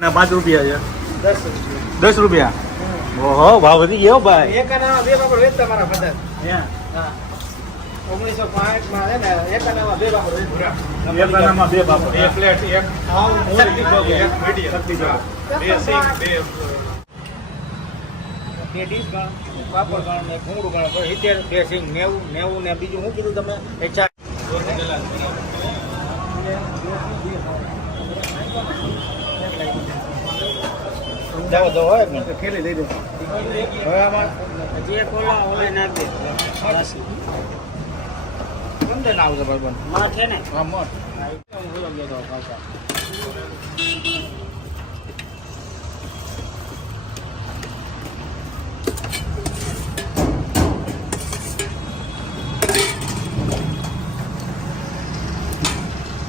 ના 5 રૂપિયા છે. 10 રૂપિયા. ઓહો ભાવ વધી ગયો ભાઈ. એકાના બે બાપડ વેચતા મારા બધા. હા 1905 માં છે ને એકાનામાં બે બાપડ વેચતા. એકાનામાં 2 બાપડ. એક પ્લેટ એક હા મોટી જોગે એક મીડિયમ શક્તિ જોગે. બે સિંગ બે ડીશ ગણ પાપડ ગણ ને ઘૂંગળું ગણ 70 બે સિંગ 90 ને બીજું શું કીધું તમે એ ચાર જાવ દો હોય ને ખેલી દઈ દે હવે આમાં જે કોલા ઓલે નાખી દે રાશી બંધ ના આવશે બરાબર માં છે ને હા મોટ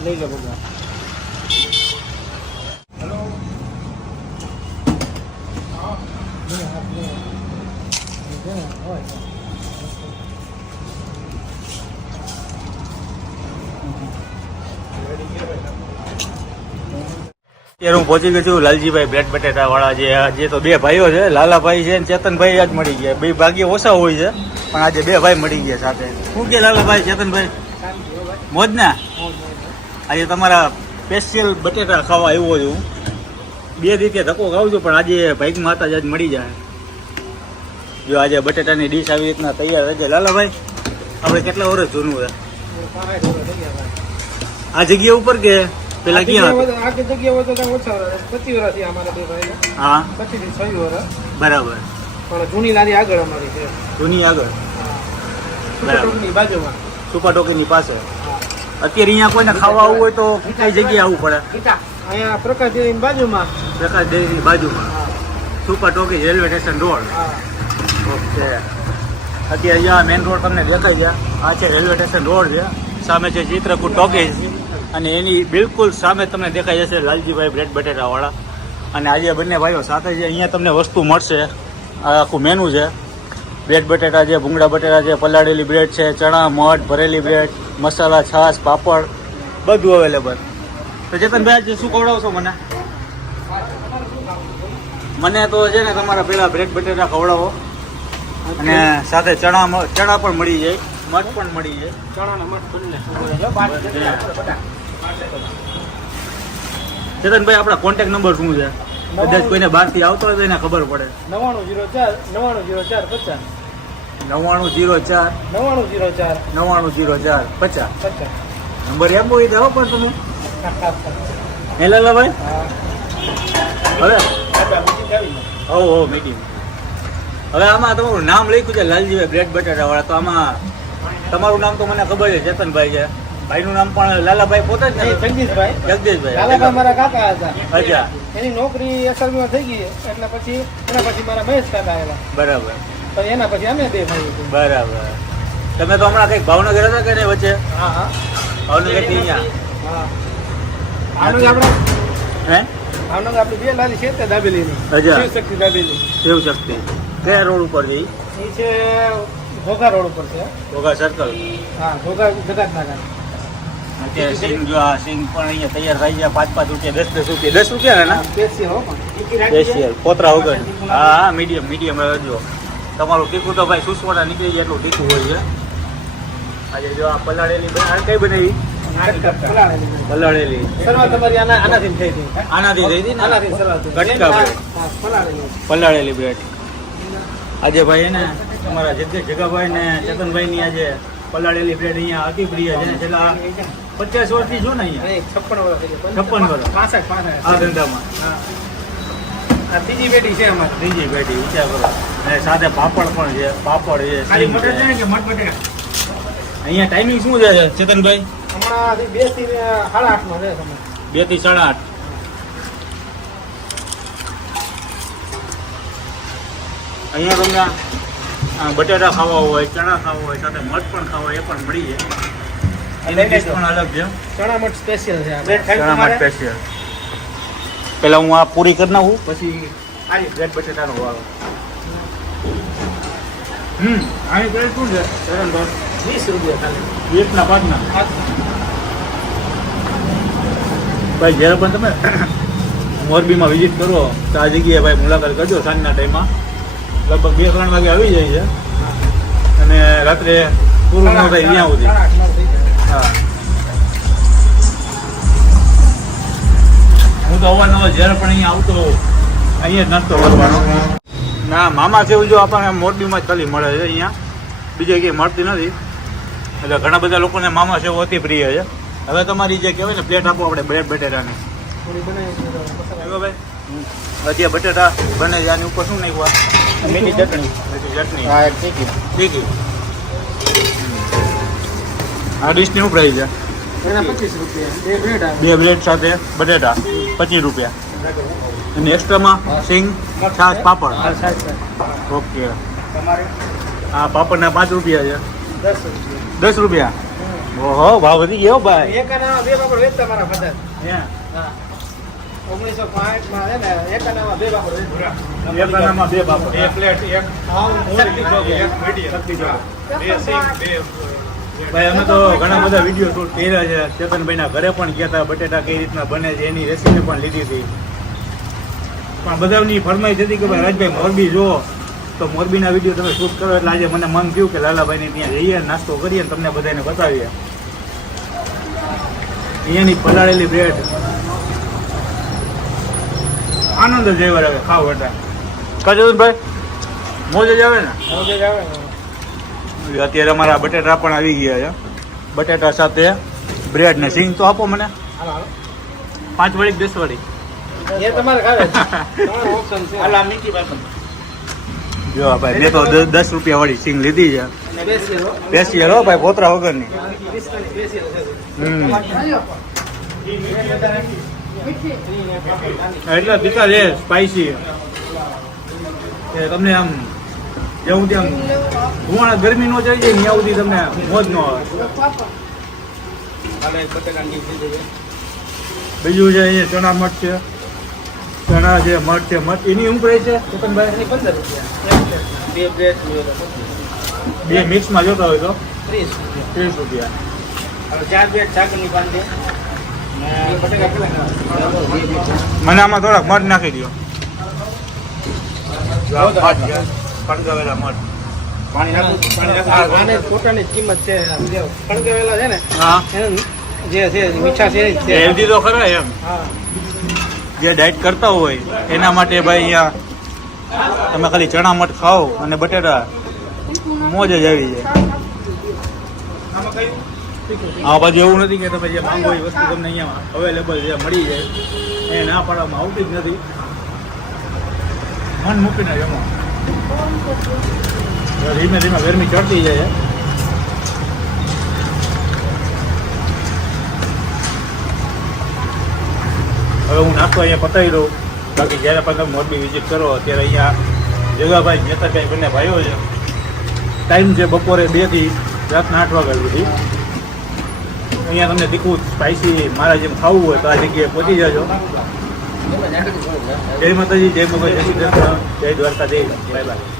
લઈ લો ભગવાન અત્યારે હું પહોંચી ગયો છું લાલજીભાઈ બ્રેડ બટેટા વાળા. જે તો બે ભાઈઓ છે, લાલાભાઈ છે ને ચેતનભાઈ આજ મળી ગયા. બે ભાગ્ય ઓછા હોય છે પણ આજે બે ભાઈ મળી ગયા સાથે. શું કે લાલાભાઈ ચેતનભાઈ મોજ ના? આજે તમારા સ્પેશિયલ બટેટા ખાવા આવ્યો છું. 2 રીતે ધક્કો ખાઉં છું પણ આજે ભાઈકમાં હતા જ આજ મળી જાય. જો આજે બટેટાની ડીશ આવી રીતના તૈયાર થઈ જાય. લાલાભાઈ આપણે કેટલા વર્ષ જૂનું છે આ જગ્યા ઉપર કે પેલા ક્યાં હતું? આ જગ્યા હોય તો ઓછા 25 વર્ષથી અમારા બે ભાઈ. હા 25 થી 26 વર્ષ બરાબર. પણ જૂની લારી આગળ અમારી છે. જૂની આગળ સુપરટોકની બાજુમાં. સુપર ટોકીની પાસે. અત્યારે અહીંયા કોઈને ખાવા આવવું હોય તો કઈ જગ્યાએ આવવું પડે? અહીંયા પ્રકાશ ડેરીની બાજુમાં. પ્રકાશ ડેરીની બાજુમાં super talkie railway station road. Okay અત્યારે અહીંયા મેઇન રોડ તમને દેખાઈ ગયા. આ છે રેલવે સ્ટેશન રોડ છે. સામે છે ચિત્રકૂટ ટોકીઝ અને એની બિલકુલ સામે તમને દેખાઈ જશે લાલજીભાઈ બ્રેડ બટેટા વાળા. અને આજે બંને ભાઈઓ સાથે છે. અહીંયા તમને વસ્તુ મળશે. આ આખું મેનુ છે. બ્રેડ બટેટા છે, ભૂંગળા બટેટા છે, પલાળેલી બ્રેડ છે, ચણા મઠ ભરેલી બ્રેડ, મસાલા છાશ પાપડ બધું અવેલેબલ. તો ચેતનભાઈ આજે શું ખવડાવશો મને? મને તો છે ને તમારા પેલા બ્રેડ બટેટા ખવડાવો અને સાથે ચણા પણ મળી જાય, મઠ પણ મળી જાય. ચણાના મઠ બંને. ચેતનભાઈ આપણા કોન્ટેક્ટ નંબર શું છે? કદાચ કોઈને બહારથી આવતો હોય તો એને ખબર પડે. 9004 50 9004 50 નંબર એમ બોલી દો પણ તમે. હે લાલાભાઈ હવે મીટિંગ હવે આમાં તમારું નામ લખ્યું છે લાલજીભાઈ બ્રેડ બટાટા વાળા. તો આમાં તમારું નામ તો મને ખબર છે ચેતનભાઈ છે. ભાઈનું નામ પણ લાલાભાઈ પોતે જ ને? જગદીશભાઈ. લાલાભાઈ મારા કાકા હતા. અચ્છા. એની નોકરી એસઆરબીમાં થઈ ગઈ એટલે પછી એના પછી મારા મહેશ કાકા આવ્યા. બરાબર. તો એના પછી અમે બે ભાઈ. બરાબર. તમે તો હમણાં કઈક ભાવનગર હતા કે નહીં વચ્ચે? હા ભાવનગર થી અહીંયા. હા ભાવનગર આપણે હે ભાવનગર આપણી બે લારી છે તે દાબેલીની. અચ્છા. શિવશક્તિ દાબેલી. શિવશક્તિ કયા રોડ ઉપર છે? એ છે ઘોઘા રોડ ઉપર છે. ઘોઘા સર્કલ. હા ઘોઘા જગાતનગર. અત્યારે સિંગ જો આ સિંગ પણ અહીંયા તૈયાર થઈ ગયા. 5 રૂપિયા 10 રૂપિયા 10 રૂપિયા ને? સ્પેશિયલ હો પણ સ્પેશિયલ પોતરા વગર. હા મીડિયમ રહેજો. તમારું તીખું તો ભાઈ સુસવાડા નીકળી જાય એટલું તીખું હોય છે. આજે જો આ પલાળેલી કઈ બનાવી? પલાળેલી શરૂઆત તમારી આનાથી થઈ હતી. આનાથી થઈ હતી ને? આનાથી શરૂઆત થઈ. ગટકા બ્રેડ. પલાળેલી બ્રેડ. આજે ભાઈ એને તમારા જગાભાઈ ને ચેતનભાઈ ની આજે પલાળેલી બ્રેડ અહીંયા અતિ પ્રિય છે. છેલ્લા 50 વર્ષથી જો ને અહીંયા 56 વર્ષ થઈ ગયા. 56 વર્ષ 65 આ ધંધામાં. આ ત્રીજી પેઢી છે અમારી. ત્રીજી પેઢી વિચાર કરો. અને સાથે પાપડ પણ છે. પાપડ છે. ખાલી મટર છે કે મઠ બટેટા? અહીંયા ટાઈમિંગ શું છે ચેતનભાઈ? હમણાં 2 થી 8:30 માં છે તમે. 2 થી 8:30. અહીંયા તમને બટેટા ખાવા હોય, ચણા ખાવા હોય, સાથે મઠ પણ ખાવા હોય એ પણ મળી જાય. એની ડીશ પણ અલગ છે. ચણા મઠ સ્પેશિયલ છે. ચણા મઠ સ્પેશિયલ. પેલા હું આ પૂરી કરી નાખું પછી આની બ્રેડ બટેટાનો વાળો. આની પ્રાઇસ શું છે? 20 રૂપિયા ખાલી. 20 ના 5 ના. ભાઈ જ્યારે પણ તમે મોરબીમાં વિઝિટ કરો તો આ જગ્યાએ ભાઈ મુલાકાત કરજો. સાંજના ટાઈમમાં લગભગ 2-3 વાગે આવી જાય છે અને રાત્રે પૂરું ન થાય ત્યાં સુધી. હા, હું તો અવારનવાર જ્યારે પણ અહીંયા આવતો અહીંયા જ નાસ્તો કરવાનો. ના, મામા સેવ જો આપણને મોરબીમાં જ ખાલી મળે છે, અહીંયા બીજે ક્યાંય મળતી નથી. એટલે ઘણા બધા લોકોને મામા સેવ અતિ પ્રિય છે. હવે તમારી જે કહેવાય ને પ્લેટ આપો આપણે બ્રેડ બટેટાની. ભાઈ હજી બટેટા બને છે, આની ઉપર શું નાખવા? મીઠી ચટણી. હા, એક ટીકી. ઠીક. આ ડીશની શું પ્રાઇસ છે? એના 25 રૂપિયા. 2 બ્રેડ આવે. 2 બ્રેડ સાથે બટેટા 25 રૂપિયા. અને એક્સ્ટ્રામાં સિંગ, છાશ, પાપડ. હા, સાહેબ. ઓકે. તમારે આ પાપડના 5 રૂપિયા છે. 10 રૂપિયા. 10 રૂપિયા. ઓહો, ભાવ વધી ગયો ભાઈ. એકાના 2 પાપડ વેચતા મારા બધા. હે, હા. 1905 માં છે ને એકાનામાં 2 પાપડ વેચતા. એક આનામાં 2 પાપડ. એક પ્લેટ, એક હા, શક્તિ ચોક, એક મીડિયમ. શક્તિ ચોક. 2 સિંગ, 2 ભાઈ અમે તો ઘણા બધા વિડીયો શૂટ કર્યા છે. ચેતનભાઈના ઘરે પણ ગયા હતા. બટેટા કઈ રીતના બને છે એની રેસીપી પણ લીધી હતી. પણ બધાની ફરમાઈશ હતી કે ભાઈ રાજભાઈ મોરબી જુઓ તો મોરબીના વિડીયો તમે શૂટ કરો. એટલે આજે મને મન થયું કે લાલાભાઈને ત્યાં જઈએ, નાસ્તો કરીએ ને તમને બધાને બતાવીએ. અહીંયાની પલાળેલી બ્રેડ આનંદ જ એવા આવે ખાવ એટલે. કાજલભાઈ મોજ જ આવે ને. મોજે જ આવે ને. અત્યારે અમારા બટેટા પણ આવી ગયા છે. બટેટા સાથે બ્રેડ ને સિંગ તો આપો મને. હાલો, હાલો. 5 વાળી 10 વાળી? એ તમારે ખાવે છે. તમારો ઓપ્શન છે. હાલા મીઠી પાછળ. જો ભાઈ મેં તો 10 રૂપિયા વાળી સિંગ લીધી છે. અને બેસી રહો. બેસી હલો ભાઈ, પોતરા વગરની. પિસ્તાલીસ બેસી રહો. એટલે તીખા છે, સ્પાઈસી. તમને આમ જેવું ત્યાં ધુવાણા ગરમી નો ચડી જાય ને ત્યાં સુધી તમને મોજ નો આવે. બીજું છે અહીંયા ચણા મઠ છે. ચણા છે, મઠ છે. મઠ એની શું પ્રાઈસ છે ચેતનભાઈ? એની 15 રૂપિયા. 2 બ્રેડ જોઈએ તો 2 મિક્સમાં જોતા હોય તો 30 રૂપિયા. 30 રૂપિયા. હવે 4 બ્રેડ સાકરની બાંધે. ને બટેકા કેટલા ખાવા? મને આમાં થોડાક મઠ નાખી દો. ફણગાવેલા મઠ. પાણી નાખું. આને પોતાની જ કિંમત છે. જે ફણગાવેલા છે ને હા, એનું જે છે મીઠા છે એ જ છે. હેલ્ધી તો ખરા એમ. હા. જે ડાયટ કરતા હોય એના માટે ભાઈ અહીંયા તમે ખાલી ચણા મઠ ખાઓ અને બટેટા, મોજ જ આવી જાય. આ બાજુ એવું નથી કે તમે જે માંગો એ વસ્તુ તમને અહીંયા અવેલેબલ છે, મળી જાય. એ ના પાડવામાં આવતી જ નથી. મન મૂકીને જમો. ધીમે ધીમે ગરમી ચડતી જાય છે. હવે હું નાસ્તો અહીંયા પતાવી દઉં. બાકી જ્યારે પણ તમે મોરબી વિઝિટ કરો ત્યારે અહીંયા જગાભાઈ, નેતાભાઈ બંને ભાઈઓ છે. ટાઈમ છે બપોરે 2 થી રાતના 8 વાગ્યા સુધી. અહીંયા તમને તીખું સ્પાઈસી મારા જેમ ખાવું હોય તો આ જગ્યાએ પહોંચી જાજો. જય માતાજી, જય મોગલ, જય શ્રી કૃષ્ણ, જય દ્વારકા, જય બાય બાય.